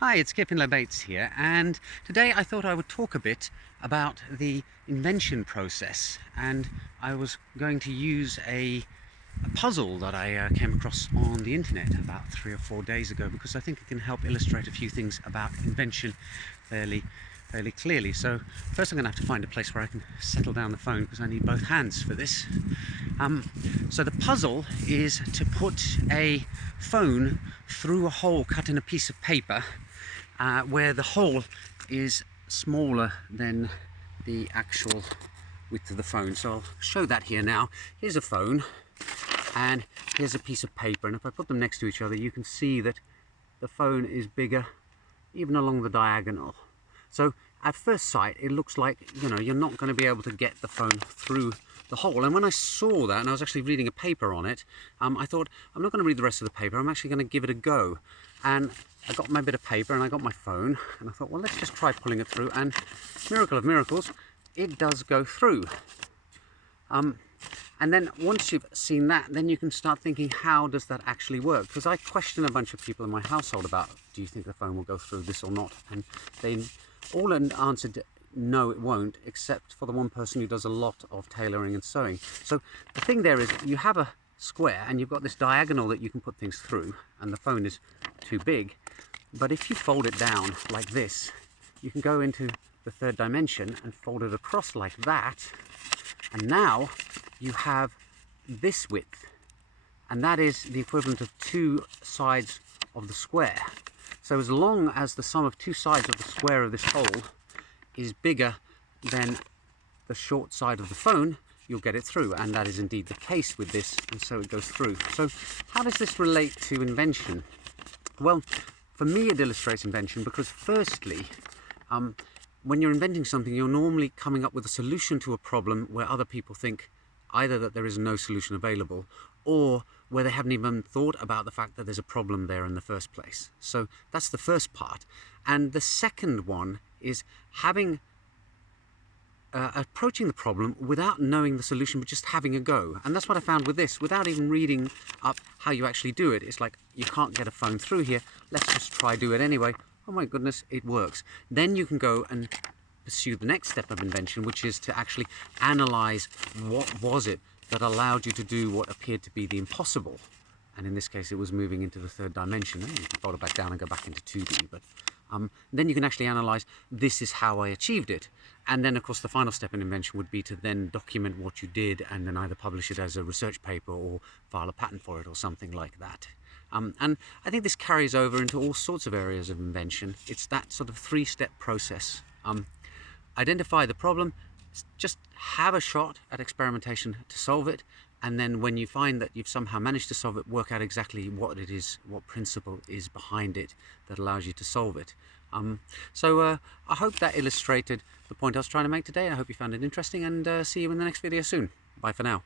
Hi, it's Kip Bates here, and today I thought I would talk a bit about the invention process, and I was going to use a puzzle that I came across on the internet about 3 or 4 days ago, because I think it can help illustrate a few things about invention fairly clearly. So first I'm going to have to find a place where I can settle down the phone, because I need both hands for this. So the puzzle is to put a phone through a hole cut in a piece of paper where the hole is smaller than the actual width of the phone. So I'll show that here now. Here's a phone and here's a piece of paper, and if I put them next to each other you can see that the phone is bigger even along the diagonal. So at first sight it looks like, you're not going to be able to get the phone through the hole. And when I saw that, and I was actually reading a paper on it, I thought, I'm not going to read the rest of the paper, I'm actually going to give it a go. And I got my bit of paper and I got my phone and I thought, well, let's just try pulling it through, and miracle of miracles, it does go through. And then once you've seen that, then you can start thinking, how does that actually work? Because I question a bunch of people in my household about, do you think the phone will go through this or not? And they all answered, no, it won't, except for the one person who does a lot of tailoring and sewing. So the thing there is, you have a square and you've got this diagonal that you can put things through, and the phone is too big. But if you fold it down like this, you can go into the third dimension and fold it across like that, and now you have this width, and that is the equivalent of two sides of the square. So as long as the sum of two sides of the square of this hole is bigger than the short side of the phone, you'll get it through, and that is indeed the case with this, and so it goes through. So how does this relate to invention? Well, for me it illustrates invention because firstly, when you're inventing something, you're normally coming up with a solution to a problem where other people think either that there is no solution available, or where they haven't even thought about the fact that there's a problem there in the first place. So that's the first part. And the second one is approaching the problem without knowing the solution, but just having a go. And that's what I found with this. Without even reading up how you actually do it, it's like, you can't get a phone through here, let's just try do it anyway. Oh my goodness, it works. Then you can go and pursue the next step of invention, which is to actually analyze what was it that allowed you to do what appeared to be the impossible. And in this case it was moving into the third dimension. You can fold it back down and go back into 2D, but then you can actually analyze, this is how I achieved it. And then of course the final step in invention would be to then document what you did, and then either publish it as a research paper or file a patent for it or something like that. And I think this carries over into all sorts of areas of invention. It's that sort of three-step process. Identify the problem, just have a shot at experimentation to solve it, and then when you find that you've somehow managed to solve it, work out exactly what it is, what principle is behind it that allows you to solve it. So I hope that illustrated the point I was trying to make today. I hope you found it interesting, and see you in the next video soon. Bye for now.